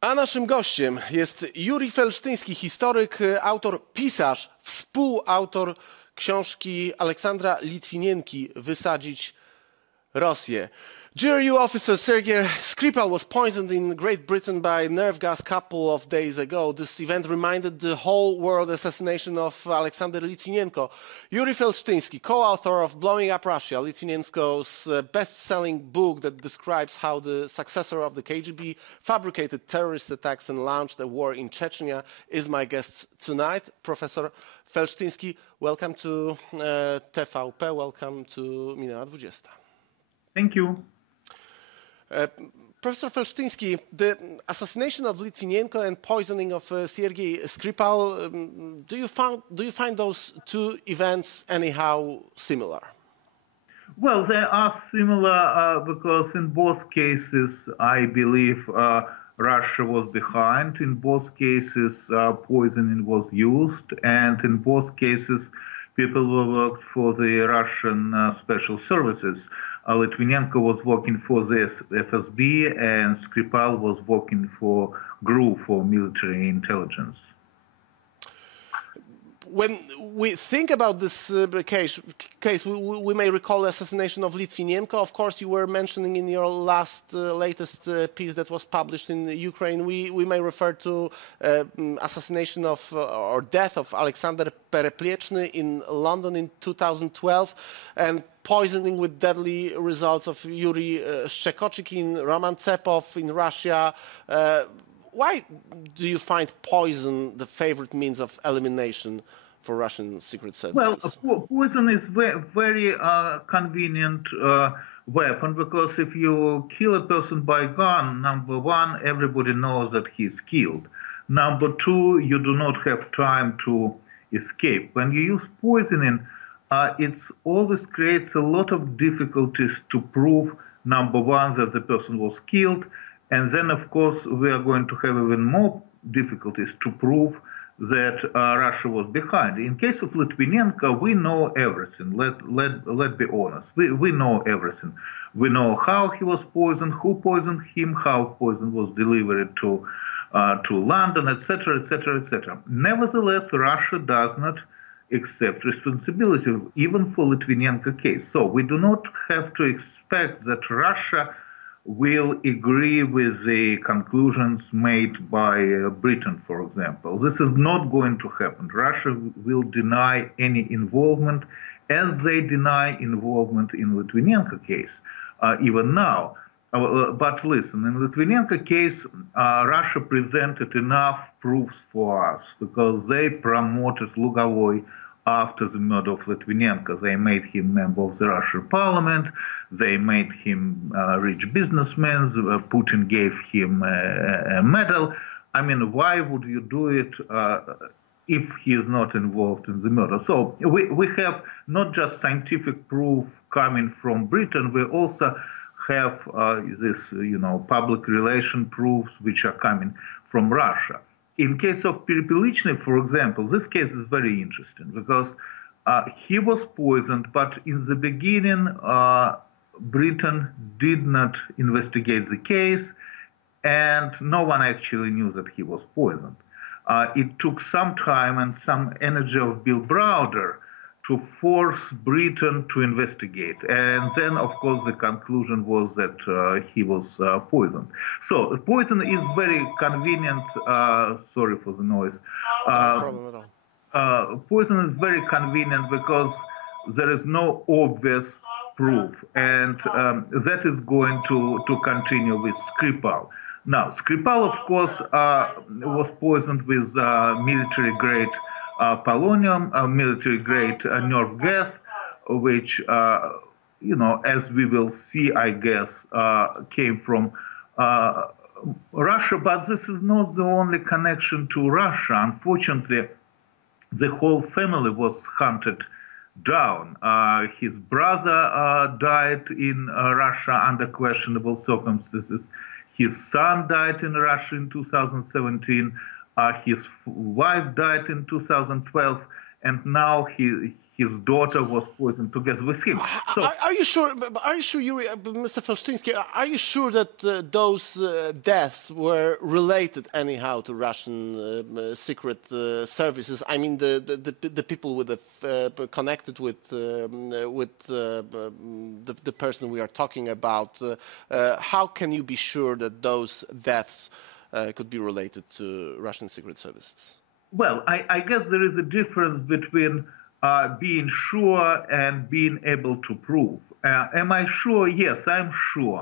A naszym gościem jest Yuri Felshtinsky, historyk, autor, pisarz, współautor książki Aleksandra Litwinenki Wysadzić Rosję. GRU officer Sergey SKRIPAL was poisoned in Great Britain by nerve gas a couple of days ago. This event reminded the whole world assassination of Alexander Litvinenko. Yuri Felshtinsky, co-author of Blowing Up Russia, Litvinenko's best-selling book that describes how the successor of the KGB fabricated terrorist attacks and launched a war in Chechnya, is my guest tonight. Professor Felshtinsky, welcome to TVP, welcome to Minęła 20. Thank you. Professor Felshtinsky, the assassination of Litvinenko and poisoning of Sergey SKRIPAL, do you find those two events anyhow similar? Well, they are similar because in both cases, I believe Russia was behind. In both cases, poisoning was used, and in both cases, people who worked for the Russian special services. Litvinenko was working for the FSB, and SKRIPAL was working for GRU, for military intelligence. When we think about this case we may recall the assassination of Litvinenko. Of course, you were mentioning in your latest piece that was published in Ukraine, we may refer to assassination of or death of Alexander Litvinenko in London in 2012, and poisoning with deadly results of Yuri Felshtinsky in Roman Tsepov in Russia. Why do you find poison the favorite means of elimination for Russian secret services? Well, poison is very convenient weapon, because if you kill a person by gun, number one, everybody knows that he's killed. Number two, you do not have time to escape. When you use poisoning, it always creates a lot of difficulties to prove, number one, that the person was killed, and then, of course, we are going to have even more difficulties to prove that Russia was behind. In case of Litvinenko, we know everything. Let's be honest. We know everything. We know how he was poisoned, who poisoned him, how poison was delivered to London, etc., etc., etc. Nevertheless, Russia does not accept responsibility, even for Litvinenko case. So we do not have to expect that Russia will agree with the conclusions made by Britain, for example. This is not going to happen. Russia will deny any involvement, as they deny involvement in Litvinenko case, even now. But listen, in Litvinenko case, Russia presented enough proofs for us, because they promoted Lugavoy after the murder of Litvinenko. They made him member of the Russian parliament. They made him a rich businessman. Putin gave him a medal. I mean, why would you do it if he is not involved in the murder? So we have not just scientific proof coming from Britain, we also have this, public relation proofs which are coming from Russia. In case of Perepelichny, for example, this case is very interesting, because he was poisoned, but in the beginning, Britain did not investigate the case, and no one actually knew that he was poisoned. It took some time and some energy of Bill Browder to force Britain to investigate. And then, of course, the conclusion was that he was poisoned. So poison is very convenient. Sorry for the noise. No problem at all. Poison is very convenient because there is no obvious proof. And that is going to continue with SKRIPAL. Now, SKRIPAL, of course, was poisoned with military-grade polonium, military-grade nerve gas, which, as we will see, I guess, came from Russia. But this is not the only connection to Russia. Unfortunately, the whole family was hunted down. His brother died in Russia under questionable circumstances. His son died in Russia in 2017. His wife died in 2012, and now his his daughter was poisoned together with him. So, are you sure? Are you sure, Yuri, Mr. Felshtinsky? Are you sure that those deaths were related anyhow to Russian secret services? I mean, the people with connected with the person we are talking about. How can you be sure that those deaths could be related to Russian secret services? Well, I guess there is a difference between being sure and being able to prove. Am I sure? Yes, I'm sure.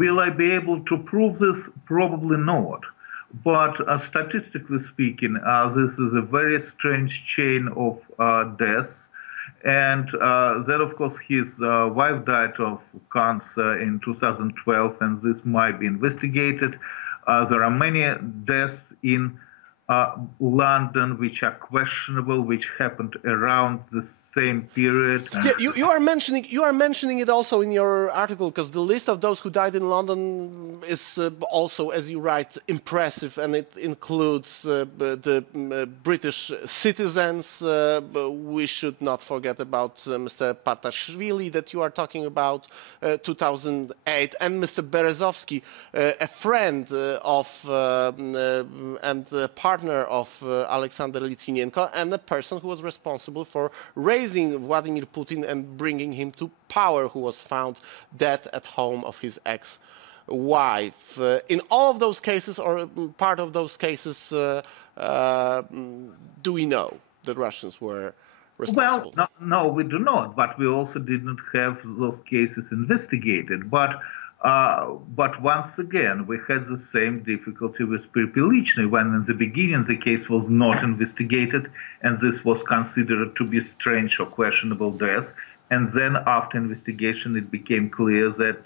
Will I be able to prove this? Probably not. But statistically speaking, this is a very strange chain of deaths. And then, of course, his wife died of cancer in 2012, and this might be investigated. There are many deaths in London which are questionable, which happened around the same period. Yeah, you are mentioning it also in your article, because the list of those who died in London is also, as you write, impressive, and it includes the British citizens. We should not forget about Mr. Patashvili that you are talking about, 2008, and Mr. Berezovsky, a friend of and the partner of Alexander Litvinenko, and a person who was responsible for raising Vladimir Putin and bringing him to power, who was found dead at home of his ex-wife. In all of those cases, or part of those cases, do we know that Russians were responsible? Well, no, we do not, but we also did not have those cases investigated. But once again, we had the same difficulty with Pripyatny, when in the beginning the case was not investigated, and this was considered to be strange or questionable death. And then after investigation, it became clear that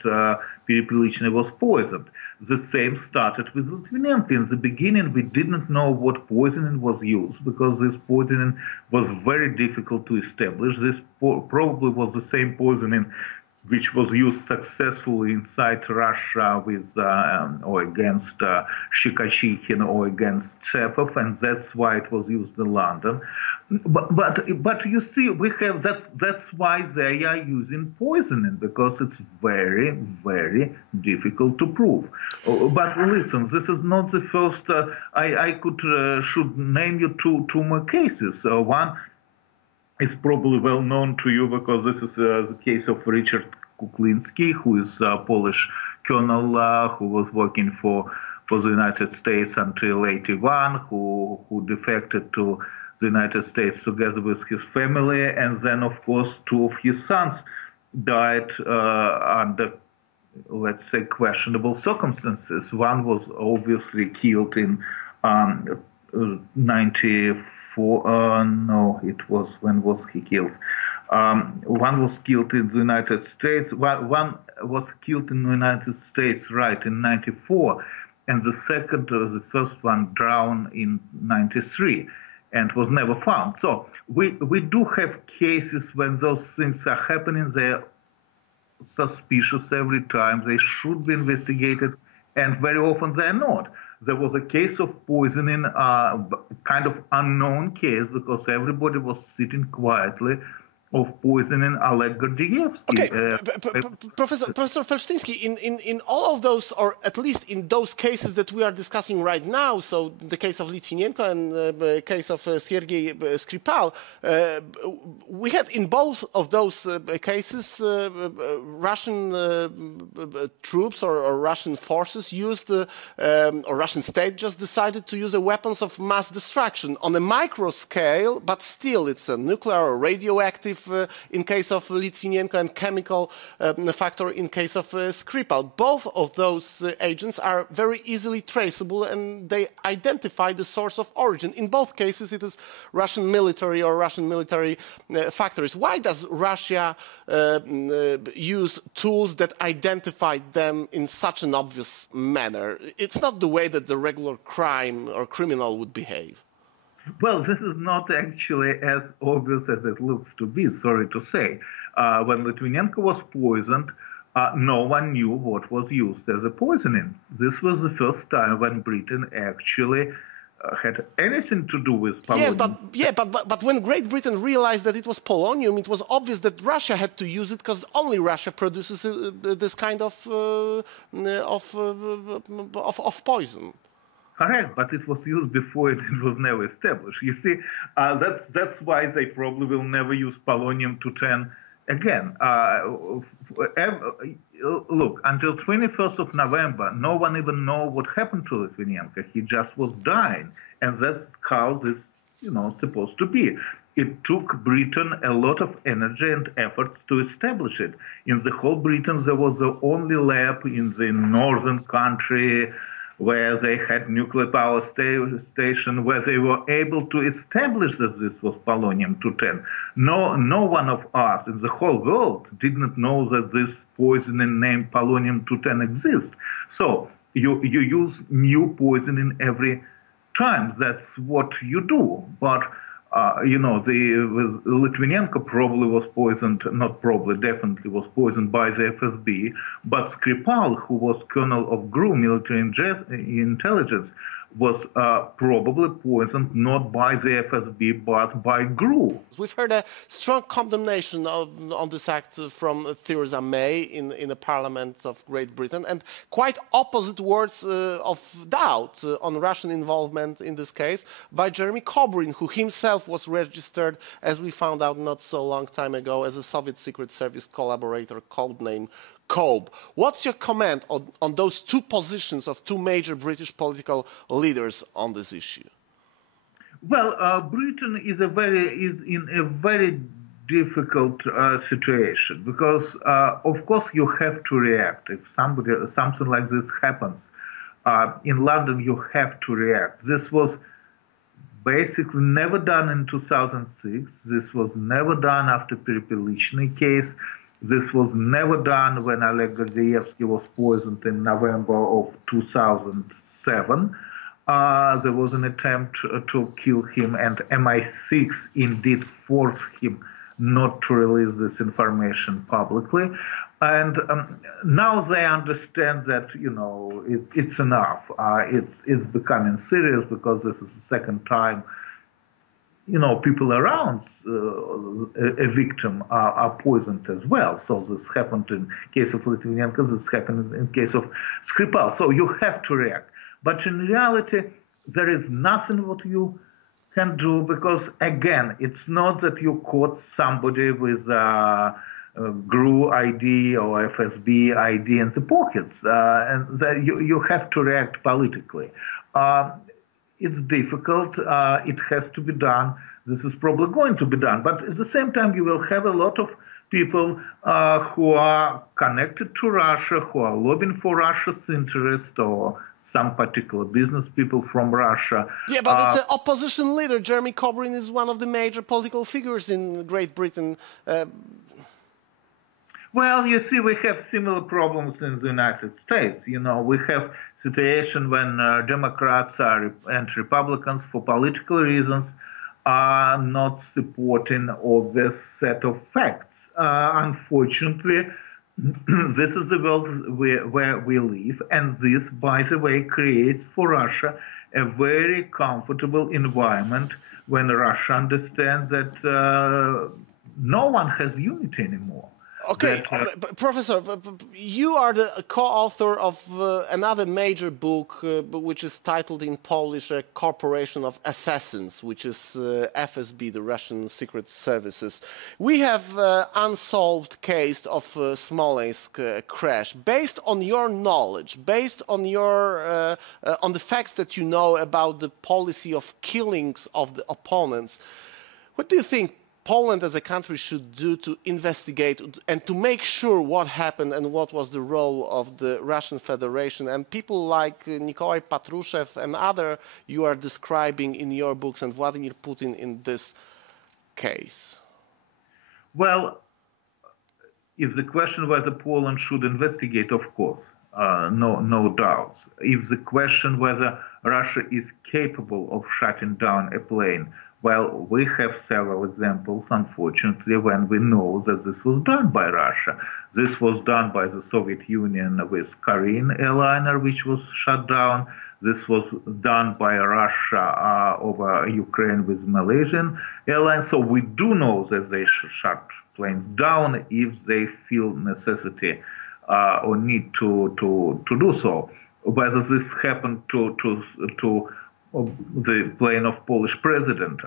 Pripyatny was poisoned. The same started with Litvinenko. In the beginning, we didn't know what poisoning was used, because this poisoning was very difficult to establish. This probably was the same poisoning which was used successfully inside Russia with or against Shikashikhin or against Tsepov, and that's why it was used in London. But you see, we have that's why they are using poisoning, because it's very, very difficult to prove. But listen, this is not the first. I should name you two more cases. One is probably well known to you, because this is the case of Richard Kuklinski, who is a Polish colonel who was working for the United States until '81, who defected to the United States together with his family, and then, of course, two of his sons died under, let's say, questionable circumstances. One was obviously killed in '94. No, it was, when was he killed? One was killed in the United States. One was killed in the United States, right, in '94, and the first one drowned in '93, and was never found. So we do have cases when those things are happening. They're suspicious every time. They should be investigated, and very often they're not. There was a case of poisoning, kind of unknown case, because everybody was sitting quietly, of poisoning Oleg Gordievsky. Okay, Professor Felshtinsky, in all of those, or at least in those cases that we are discussing right now, so the case of Litvinenko and the case of Sergey SKRIPAL, we had in both of those cases Russian troops or Russian forces used, or Russian state just decided to use weapons of mass destruction on a micro scale, but still it's a nuclear or radioactive in case of Litvinenko, and chemical factor in case of Skripal. Both of those agents are very easily traceable, and they identify the source of origin. In both cases, it is Russian military or Russian military factories. Why does Russia use tools that identify them in such an obvious manner? It's not the way that the regular crime or criminal would behave. Well, this is not actually as obvious as it looks to be, sorry to say. When Litvinenko was poisoned, no one knew what was used as a poisoning. This was the first time when Britain actually had anything to do with polonium. Yes, but when Great Britain realized that it was polonium, it was obvious that Russia had to use it because only Russia produces this kind of poison. Correct, but it was used before it was never established. You see, that's why they probably will never use polonium-210 again. Look, until 21st of November, no one even know what happened to Litvinenko. He just was dying, and that's how this, supposed to be. It took Britain a lot of energy and efforts to establish it. In the whole Britain, there was the only lab in the northern country where they had nuclear power station, where they were able to establish that this was polonium-210. No one of us in the whole world did not know that this poisoning named polonium-210 exists. So you use new poisoning every time. That's what you do. But the Litvinenko probably was poisoned, not probably, definitely was poisoned by the FSB, but Skripal, who was colonel of GRU, military intelligence, was probably poisoned not by the FSB, but by GRU. We've heard a strong condemnation on this act from Theresa May in the Parliament of Great Britain, and quite opposite words of doubt on Russian involvement in this case by Jeremy Corbyn, who himself was registered, as we found out not so long time ago, as a Soviet Secret Service collaborator, codename coupe. What's your comment on those two positions of two major British political leaders on this issue? Well, Britain is in a very difficult situation because, of course, you have to react. If something like this happens in London, you have to react. This was basically never done in 2006. This was never done after Perepelishny case. This was never done when Oleg Gordievsky was poisoned in November of 2007. There was an attempt to kill him, and MI6 indeed forced him not to release this information publicly. And now they understand that, it's enough. It's becoming serious because this is the second time people around a victim are poisoned as well. So this happened in case of Litvinenko, this happened in case of Skripal. So you have to react. But in reality, there is nothing what you can do because, again, it's not that you caught somebody with GRU ID or FSB ID in the pockets. And you have to react politically. It's difficult. It has to be done. This is probably going to be done. But at the same time, you will have a lot of people who are connected to Russia, who are lobbying for Russia's interest, or some particular business people from Russia. Yeah, but it's an opposition leader. Jeremy Corbyn is one of the major political figures in Great Britain. Well, you see, we have similar problems in the United States. We have situation when Democrats and Republicans, for political reasons, are not supporting all this set of facts. Unfortunately, this is the world where we live, and this, by the way, creates for Russia a very comfortable environment when Russia understands that no one has unity anymore. Okay, Professor, you are the co-author of another major book, which is titled in Polish, A Corporation of Assassins, which is FSB, the Russian Secret Services. We have unsolved case of Smolensk crash. Based on your knowledge, based on your on the facts that you know about the policy of killings of the opponents, what do you think Poland as a country should do to investigate and to make sure what happened and what was the role of the Russian Federation and people like Nikolai Patrushev and other you are describing in your books and Vladimir Putin in this case? Well, if the question whether Poland should investigate, of course, no doubts. If the question whether Russia is capable of shutting down a plane, well, we have several examples, unfortunately, when we know that this was done by Russia. This was done by the Soviet Union with Karin airliner, which was shut down. This was done by Russia over Ukraine with Malaysian airlines. So we do know that they shut planes down if they feel necessity or need to do so. Whether this happened to the plane of Polish president,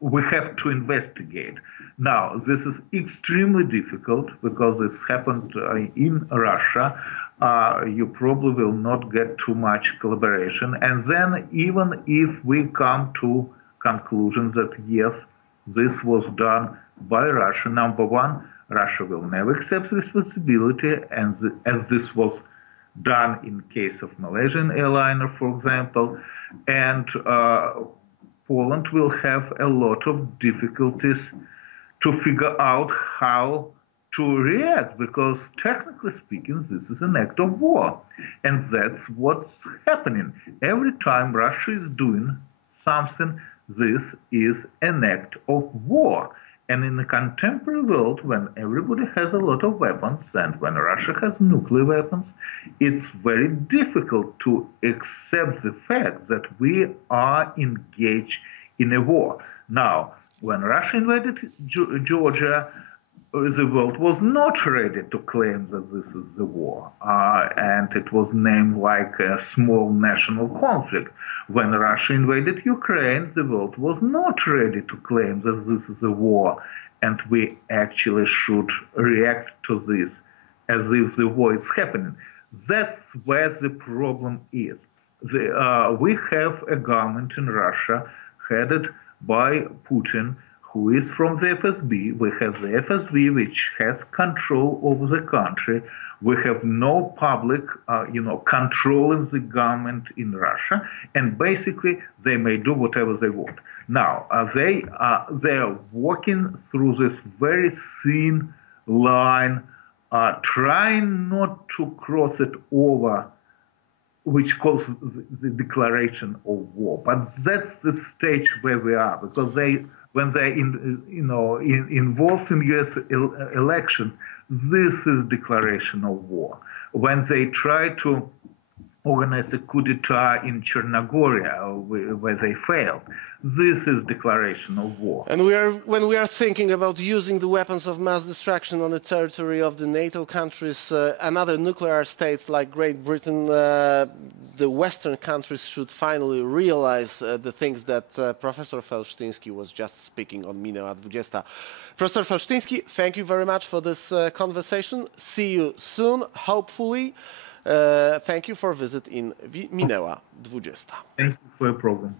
we have to investigate. Now, this is extremely difficult because this happened in Russia. You probably will not get too much collaboration. And then even if we come to conclusion that yes, this was done by Russia, number one, Russia will never accept responsibility, and as this was done in case of Malaysian airliner, for example, and Poland will have a lot of difficulties to figure out how to react, because technically speaking, this is an act of war. And that's what's happening. Every time Russia is doing something, this is an act of war. And in the contemporary world, when everybody has a lot of weapons, and when Russia has nuclear weapons, it's very difficult to accept the fact that we are engaged in a war. Now, when Russia invaded Georgia, the world was not ready to claim that this is the war, and it was named like a small national conflict. When Russia invaded Ukraine, the world was not ready to claim that this is a war, and we actually should react to this as if the war is happening. That's where the problem is. We have a government in Russia headed by Putin, who is from the FSB. We have the FSB, which has control over the country. We have no public, controlling the government in Russia, and basically they may do whatever they want. Now, they are walking through this very thin line, trying not to cross it over, which calls the declaration of war. But that's the stage where we are, because when they're involved in U.S. election, this is declaration of war. When they try to organize a coup d'etat in Chernogorия, where they failed, this is declaration of war. And when we are thinking about using the weapons of mass destruction on the territory of the NATO countries and other nuclear states like Great Britain, the Western countries should finally realize the things that Professor Felshtinsky was just speaking on Minęła 20. Professor Felshtinsky, thank you very much for this conversation. See you soon, hopefully. Thank you for visit in Minęła 20. Thank you for your program.